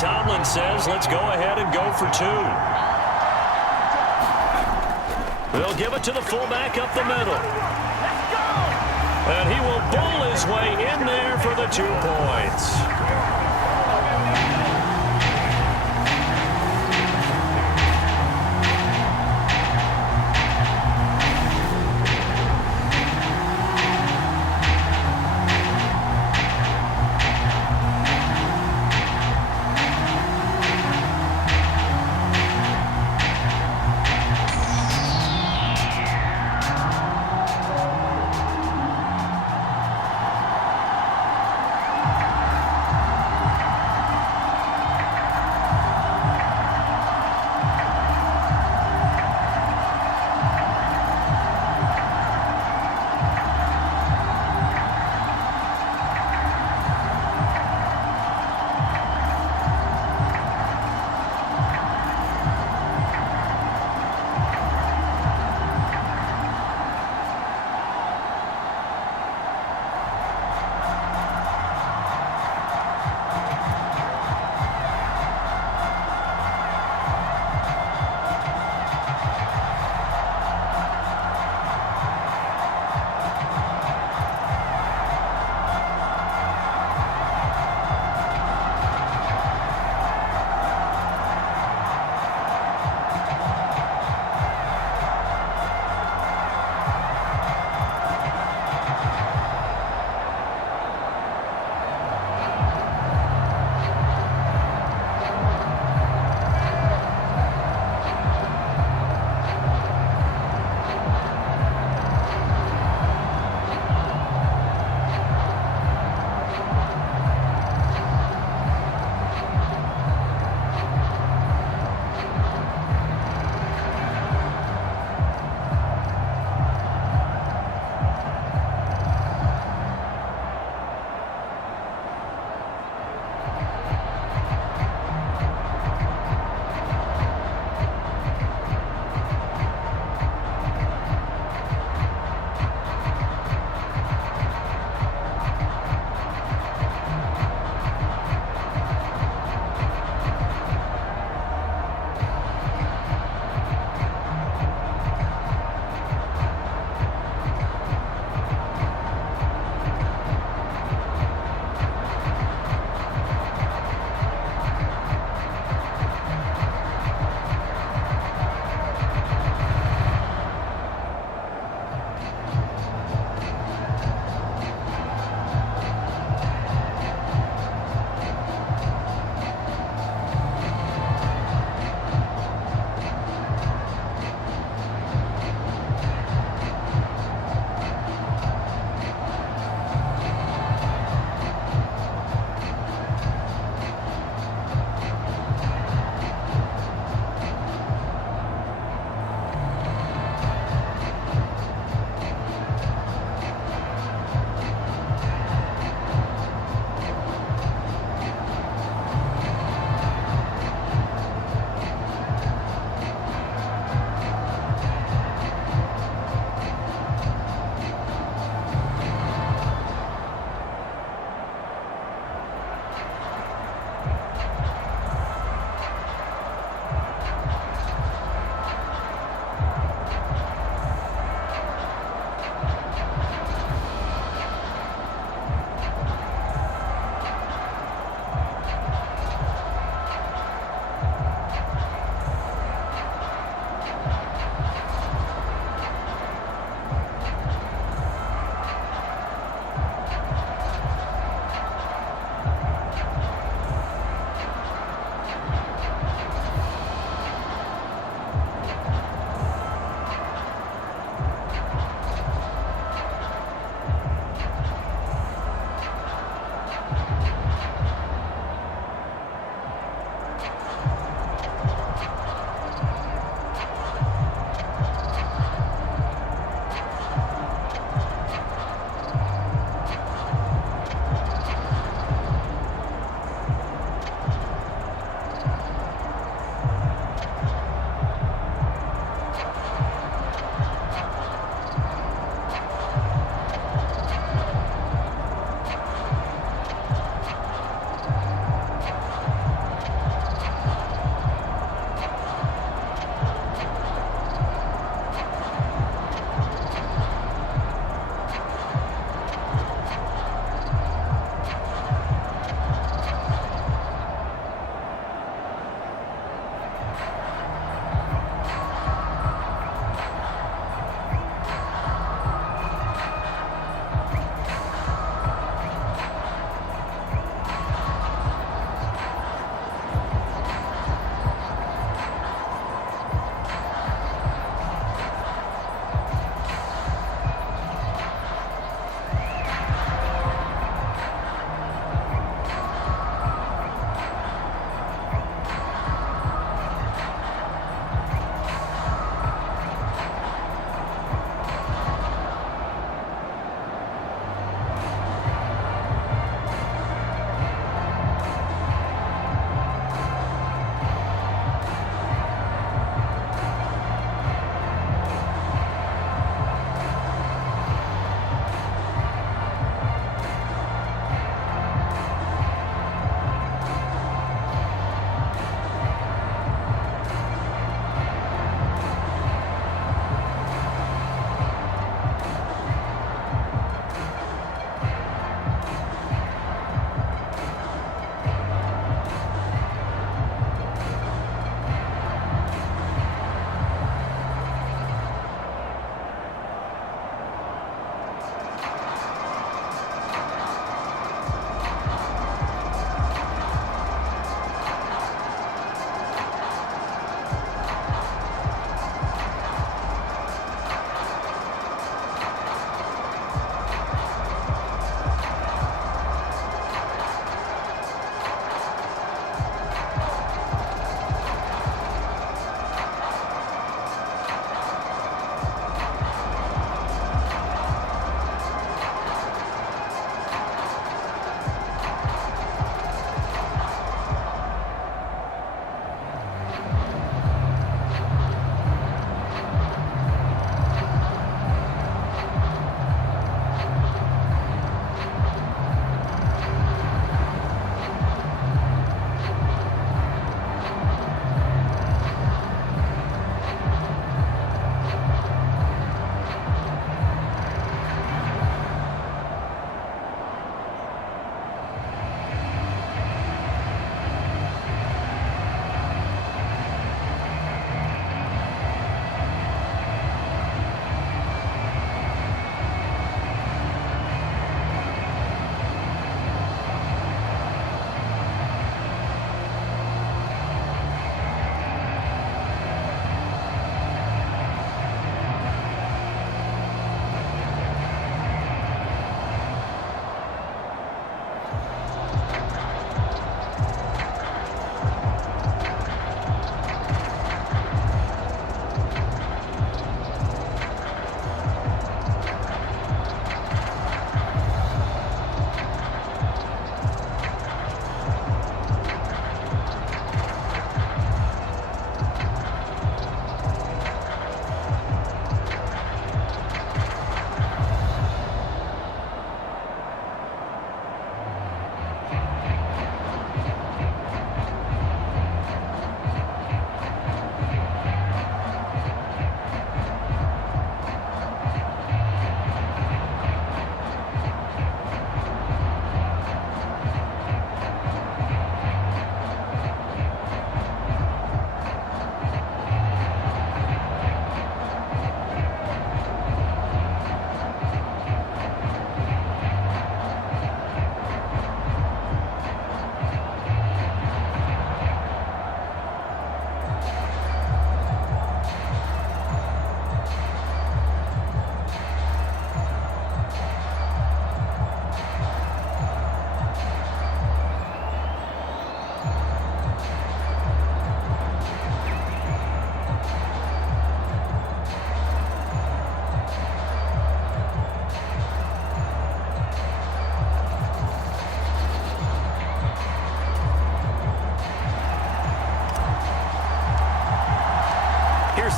Tomlin says, let's go ahead and go for two. They'll give it to the fullback up the middle. And he will bull his way in there for the 2 points.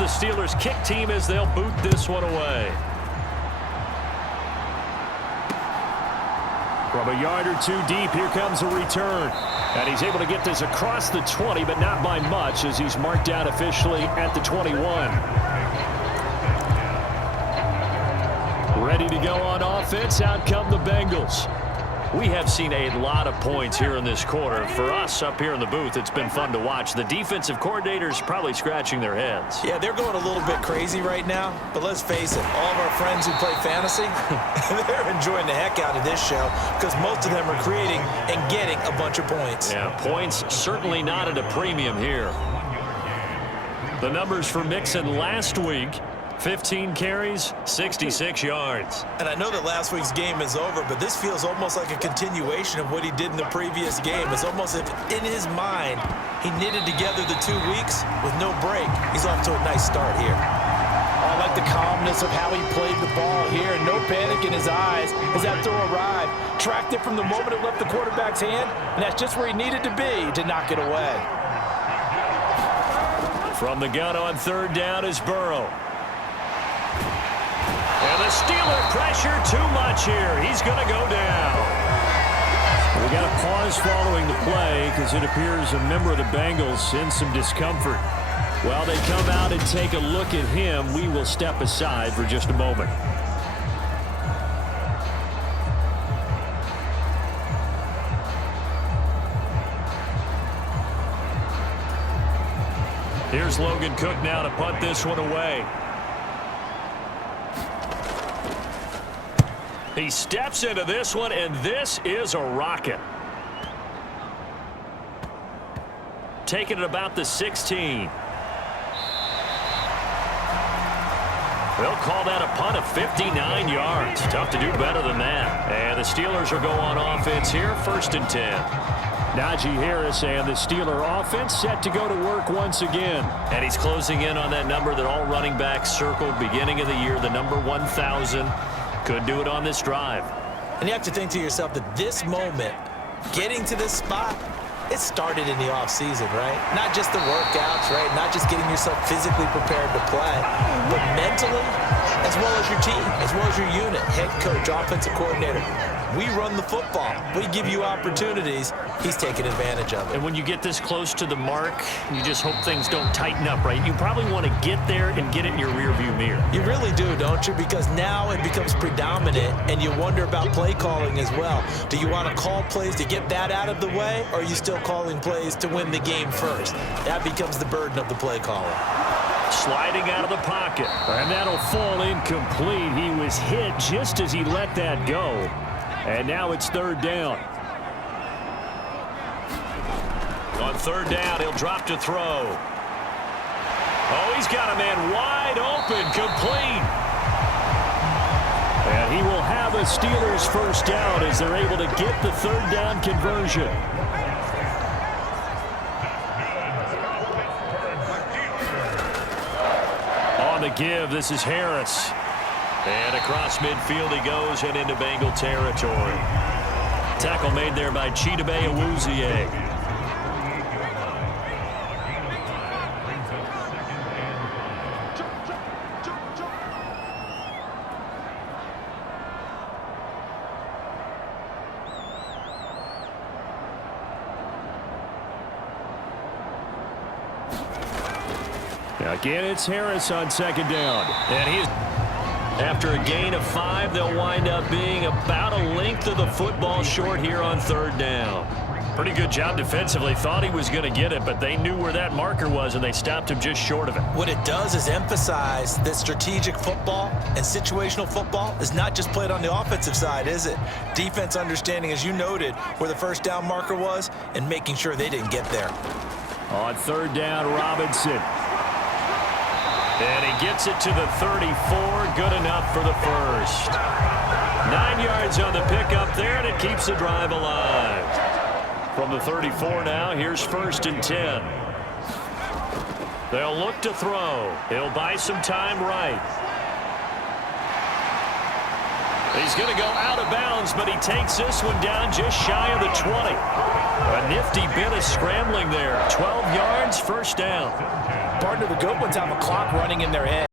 the Steelers' kick team as they'll boot this one away. From a yard or two deep, here comes a return. And he's able to get this across the 20, but not by much, as he's marked out officially at the 21. Ready to go on offense. Out come the Bengals. We have seen a lot of points here in this quarter. For us up here in the booth, it's been fun to watch. The defensive coordinators probably scratching their heads. Yeah, they're going a little bit crazy right now. But let's face it, all of our friends who play fantasy, they're enjoying the heck out of this show because most of them are creating and getting a bunch of points. Yeah, points certainly not at a premium here. The numbers for Mixon last week: 15 carries, 66 yards. And I know that last week's game is over, but this feels almost like a continuation of what he did in the previous game. It's almost as if in his mind, he knitted together the 2 weeks with no break. He's off to a nice start here. I like the calmness of how he played the ball here. No panic in his eyes as that throw arrived. Tracked it from the moment it left the quarterback's hand, and that's just where he needed to be to knock it away. From the gun on third down is Burrow. And the Steeler pressure too much here. He's going to go down. We got a pause following the play because it appears a member of the Bengals in some discomfort. While they come out and take a look at him, we will step aside for just a moment. Here's Logan Cook now to punt this one away. He steps into this one, and this is a rocket. Taking it about the 16. They'll call that a punt of 59 yards. Tough to do better than that. And the Steelers will go on offense here, 1st and 10. Najee Harris and the Steeler offense set to go to work once again. And he's closing in on that number that all running backs circled beginning of the year, the number 1,000. Could do it on this drive. And you have to think to yourself that this moment, getting to this spot, it started in the offseason, right? Not just the workouts, right? Not just getting yourself physically prepared to play, but mentally, as well as your team, as well as your unit, head coach, offensive coordinator. We run the football. We give you opportunities. He's taking advantage of it. And when you get this close to the mark, you just hope things don't tighten up, right? You probably want to get there and get it in your rearview mirror. You really do, don't you? Because now it becomes predominant, and you wonder about play calling as well. Do you want to call plays to get that out of the way, or are you still calling plays to win the game first? That becomes the burden of the play caller. Sliding out of the pocket. And that'll fall incomplete. He was hit just as he let that go. And now it's 3rd down. On 3rd down, he'll drop to throw. Oh, he's got a man wide open, complete. And he will have a Steelers 1st down as they're able to get the 3rd down conversion. On the give, this is Harris. And across midfield he goes and into Bengal territory. Tackle made there by Chidobe Awuzie. Again, it's Harris on 2nd down. And he's... After a gain of 5, they'll wind up being about a length of the football short here on 3rd down. Pretty good job defensively. Thought he was going to get it, but they knew where that marker was, and they stopped him just short of it. What it does is emphasize that strategic football and situational football is not just played on the offensive side, is it? Defense understanding, as you noted, where the 1st down marker was and making sure they didn't get there. On 3rd down, Robinson. And he gets it to the 34. Good enough for the 1st. 9 yards on the pickup there, and it keeps the drive alive. From the 34 now, here's 1st and 10. They'll look to throw. He'll buy some time right. He's going to go out of bounds, but he takes this one down just shy of the 20. A nifty bit of scrambling there. 12 yards, first down. Partner, the good ones have a clock running in their head.